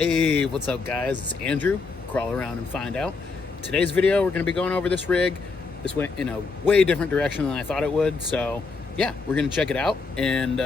Hey, what's up guys? It's Andrew, Crawl Around and Find Out. Today's video, we're gonna be going over this rig. This went in a way different direction than I thought it would, so yeah, we're gonna check it out and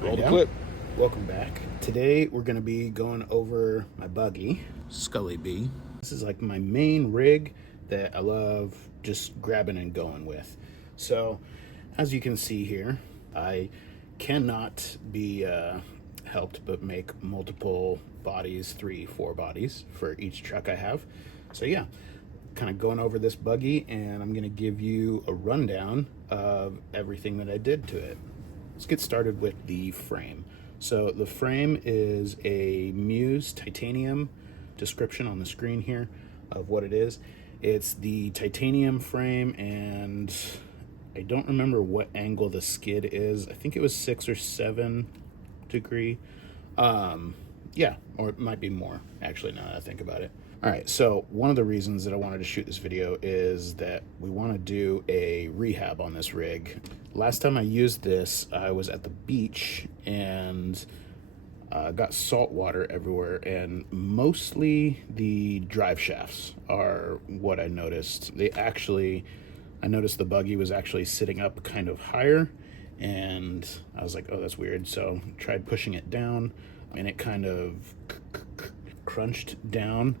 roll the clip. Welcome back. Today, we're gonna be going over my buggy, Skulli-B. This is like my main rig that I love just grabbing and going with. So, as you can see here, I cannot be helped but make multiple bodies, 3-4 bodies for each truck I have. So yeah, kind of going over this buggy, and I'm gonna give you a rundown of everything that I did to it. Let's get started with the frame. So the frame is a Meus titanium, description on the screen here of what it is. It's the titanium frame, and I don't remember what angle the skid is. I think it was 6 or 7 degree. Yeah, or it might be more, actually, now that I think about it. All right, so one of the reasons that I wanted to shoot this video is that we want to do a rehab on this rig. Last time I used this, I was at the beach and got salt water everywhere, and mostly the drive shafts are what I noticed. I noticed the buggy was actually sitting up kind of higher, and I was like, oh, that's weird. So tried pushing it down, and it kind of crunched down.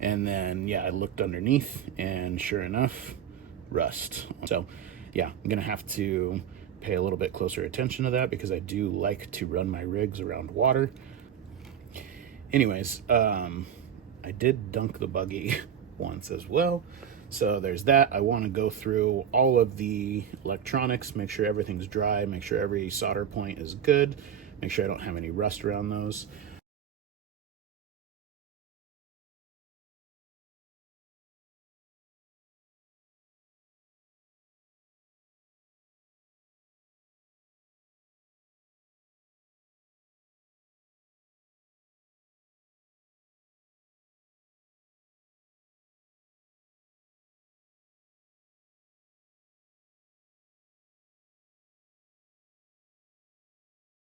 And then, yeah, I looked underneath, and sure enough, rust. So, yeah, I'm gonna have to pay a little bit closer attention to that because I do like to run my rigs around water. Anyways, I did dunk the buggy once as well. So there's that. I want to go through all of the electronics, make sure everything's dry, make sure every solder point is good, make sure I don't have any rust around those.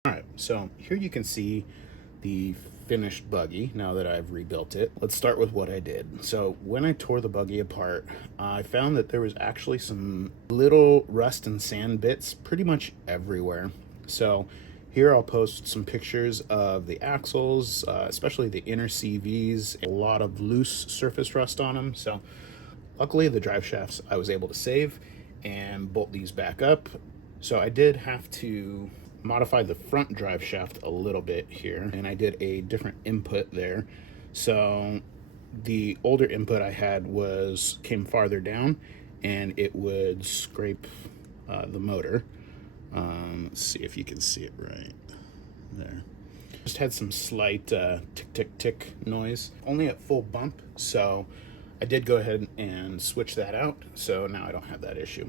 All right, so here you can see the finished buggy now that I've rebuilt it. Let's start with what I did. So when I tore the buggy apart, I found that there was actually some little rust and sand bits pretty much everywhere. So here I'll post some pictures of the axles, especially the inner CVs, a lot of loose surface rust on them. So luckily the drive shafts I was able to save and bolt these back up. So I did have to modify the front drive shaft a little bit here, and I did a different input there. So the older input I had came farther down, and it would scrape the motor. Let's see if you can see it right there. Just had some slight tick tick tick noise, only at full bump, so I did go ahead and switch that out, so now I don't have that issue.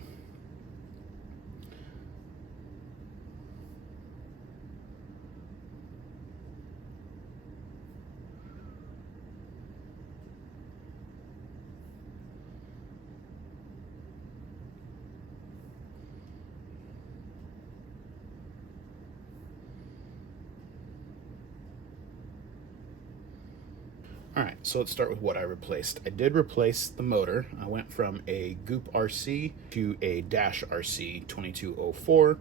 All right, so let's start with what I replaced. I did replace the motor. I went from a Goup RC to a Dash RC 2204,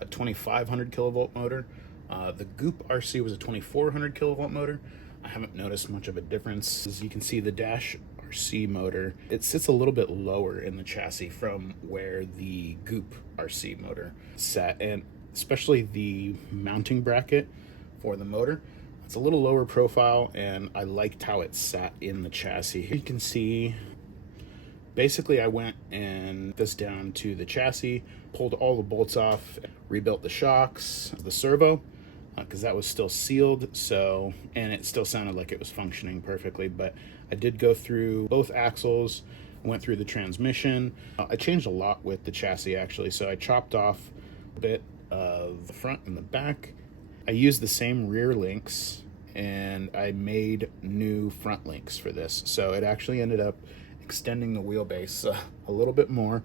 a 2500 kilovolt motor. The Goup RC was a 2400 kilovolt motor. I haven't noticed much of a difference. As you can see, the Dash RC motor, it sits a little bit lower in the chassis from where the Goup RC motor sat, and especially the mounting bracket for the motor, it's a little lower profile, and I liked how it sat in the chassis. Here you can see, basically I went and this down to the chassis, pulled all the bolts off, rebuilt the shocks, the servo, because that was still sealed, so, and it still sounded like it was functioning perfectly, but I did go through both axles, went through the transmission. I changed a lot with the chassis actually, so I chopped off a bit of the front and the back. I used the same rear links, and I made new front links for this. So it actually ended up extending the wheelbase a little bit more.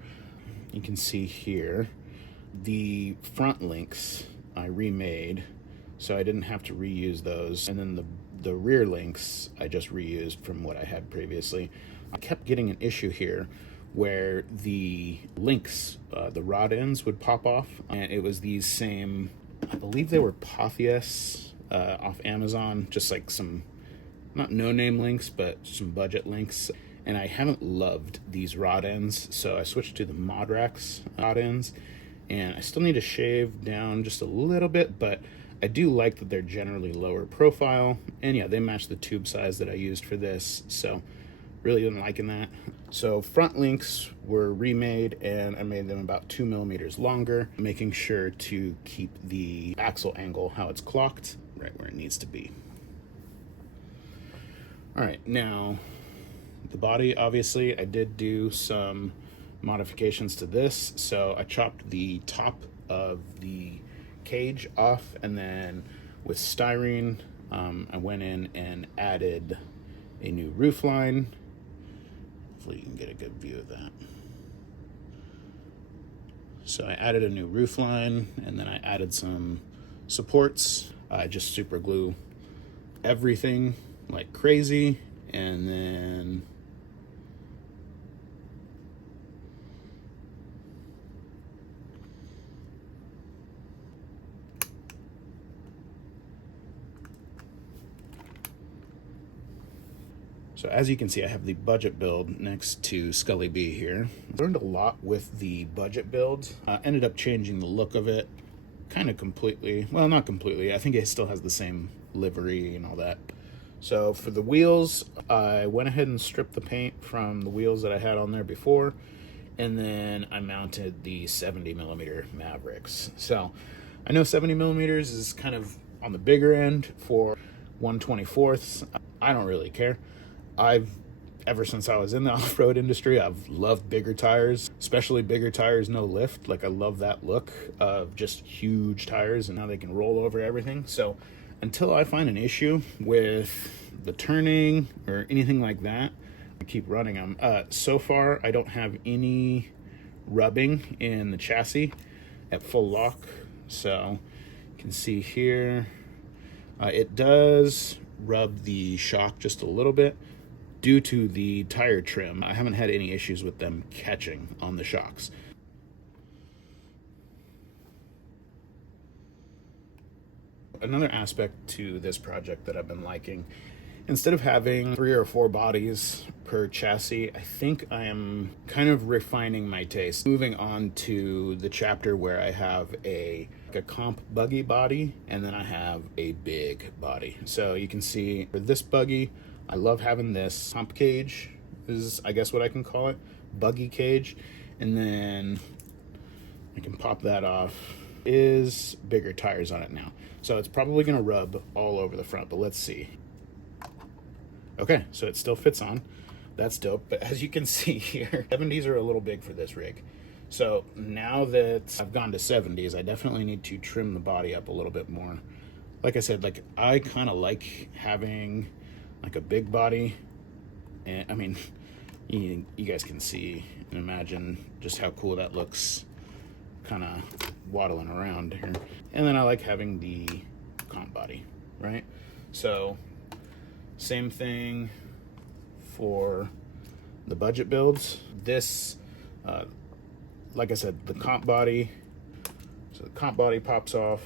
You can see here, the front links I remade, so I didn't have to reuse those. And then The rear links I just reused from what I had previously. I kept getting an issue here where the links, the rod ends would pop off, and it was these same, I believe they were Pothius off Amazon, just like some, not no-name links, but some budget links. And I haven't loved these rod ends, so I switched to the Modrax rod ends, and I still need to shave down just a little bit, but I do like that they're generally lower profile, and yeah, they match the tube size that I used for this, so really been liking that. So front links were remade, and I made them about 2 millimeters longer, making sure to keep the axle angle how it's clocked right where it needs to be. All right, now the body, obviously I did do some modifications to this. So I chopped the top of the cage off, and then with styrene I went in and added a new roof line. Hopefully you can get a good view of that. So I added a new roof line, and then I added some supports. I just super glue everything like crazy, and then so as you can see, I have the budget build next to Skulli-B here. Learned a lot with the budget build. Ended up changing the look of it kind of completely. Well, not completely. I think it still has the same livery and all that. So for the wheels, I went ahead and stripped the paint from the wheels that I had on there before, and then I mounted the 70mm Maverix. So I know 70mm is kind of on the bigger end for 1/24. I don't really care. Ever since I was in the off-road industry, I've loved bigger tires, especially bigger tires, no lift. Like, I love that look of just huge tires and how they can roll over everything. So until I find an issue with the turning or anything like that, I keep running them. So far, I don't have any rubbing in the chassis at full lock. So you can see here, it does rub the shock just a little bit due to the tire trim. I haven't had any issues with them catching on the shocks. Another aspect to this project that I've been liking, instead of having 3 or 4 bodies per chassis, I think I am kind of refining my taste. Moving on to the chapter where I have a comp buggy body, and then I have a big body. So you can see for this buggy, I love having this comp cage, is I guess what I can call it, buggy cage, and then I can pop that off. Is bigger tires on it now, so it's probably gonna rub all over the front, but let's see. Okay, so it still fits on. That's dope. But as you can see here, 70s are a little big for this rig. So now that I've gone to 70s, I definitely need to trim the body up a little bit more. Like I said, like, I kind of like having like a big body, and I mean, you guys can see and imagine just how cool that looks, kind of waddling around here. And then I like having the comp body, right? So same thing for the budget builds. This, like I said, the comp body, so the comp body pops off,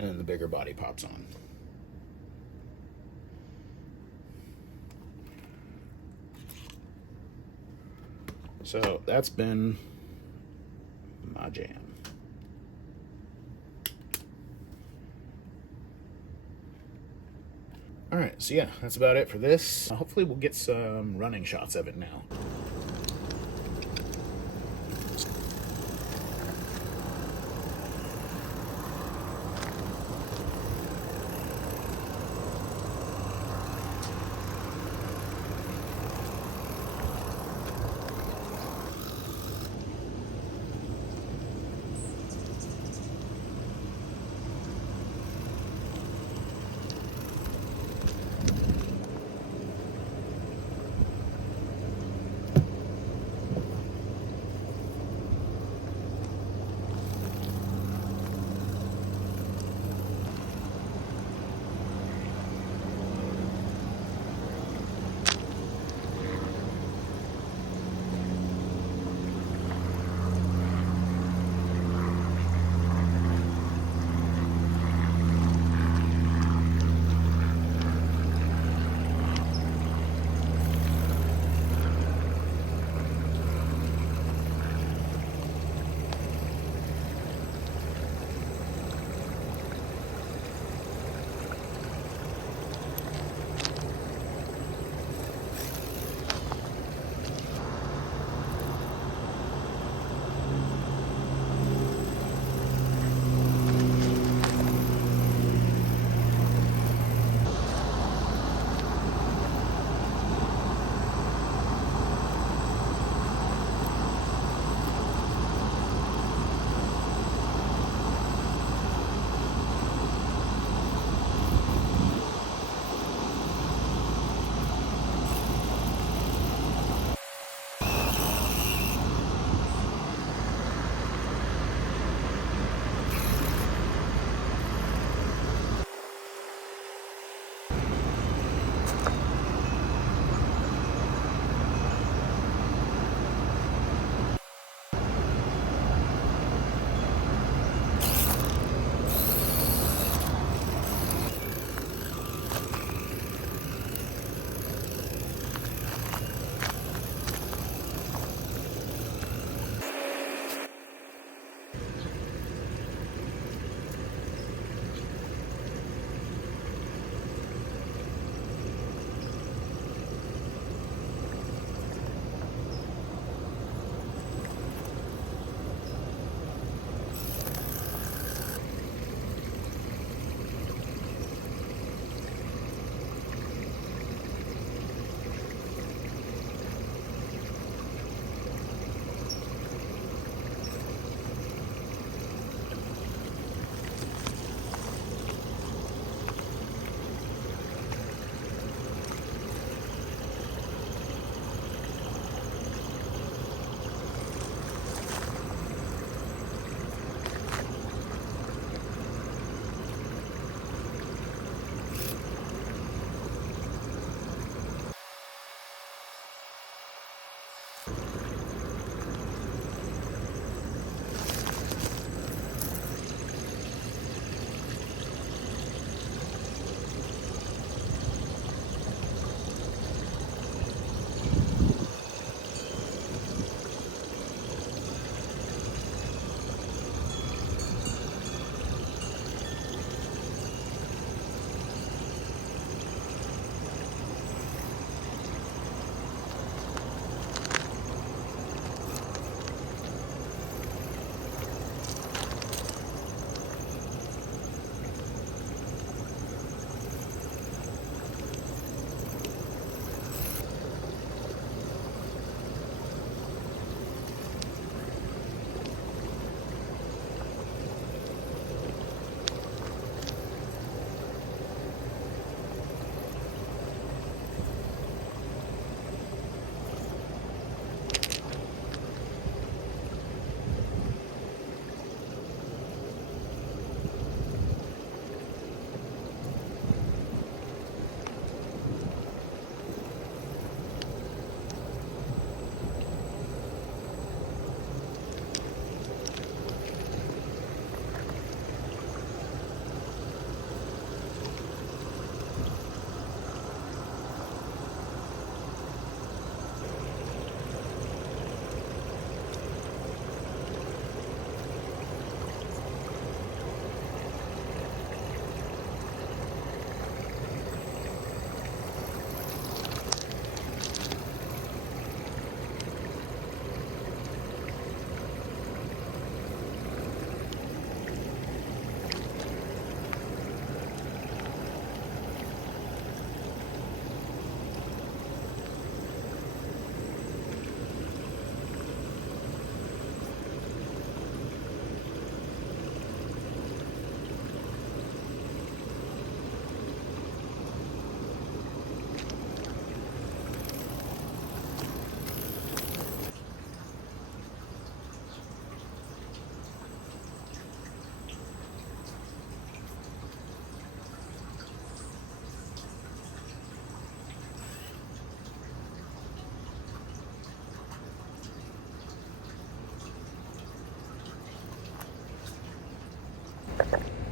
and then the bigger body pops on. So that's been my jam. All right, so yeah, that's about it for this. Hopefully we'll get some running shots of it now.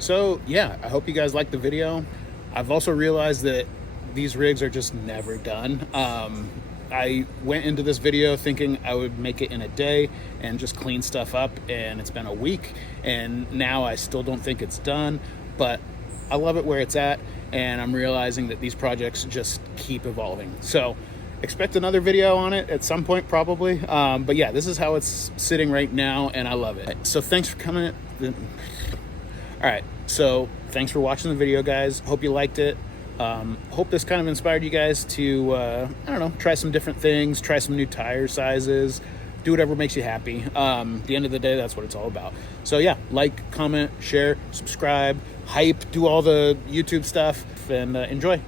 So yeah, I hope you guys liked the video. I've also realized that these rigs are just never done. I went into this video thinking I would make it in a day and just clean stuff up, and it's been a week, and now I still don't think it's done, but I love it where it's at, and I'm realizing that these projects just keep evolving. So expect another video on it at some point, probably. But yeah, this is how it's sitting right now, and I love it. So thanks for coming. All right, so thanks for watching the video, guys. Hope you liked it. Hope this kind of inspired you guys to, I don't know, try some different things, try some new tire sizes, do whatever makes you happy. At the end of the day, that's what it's all about. So yeah, like, comment, share, subscribe, hype, do all the YouTube stuff, and enjoy.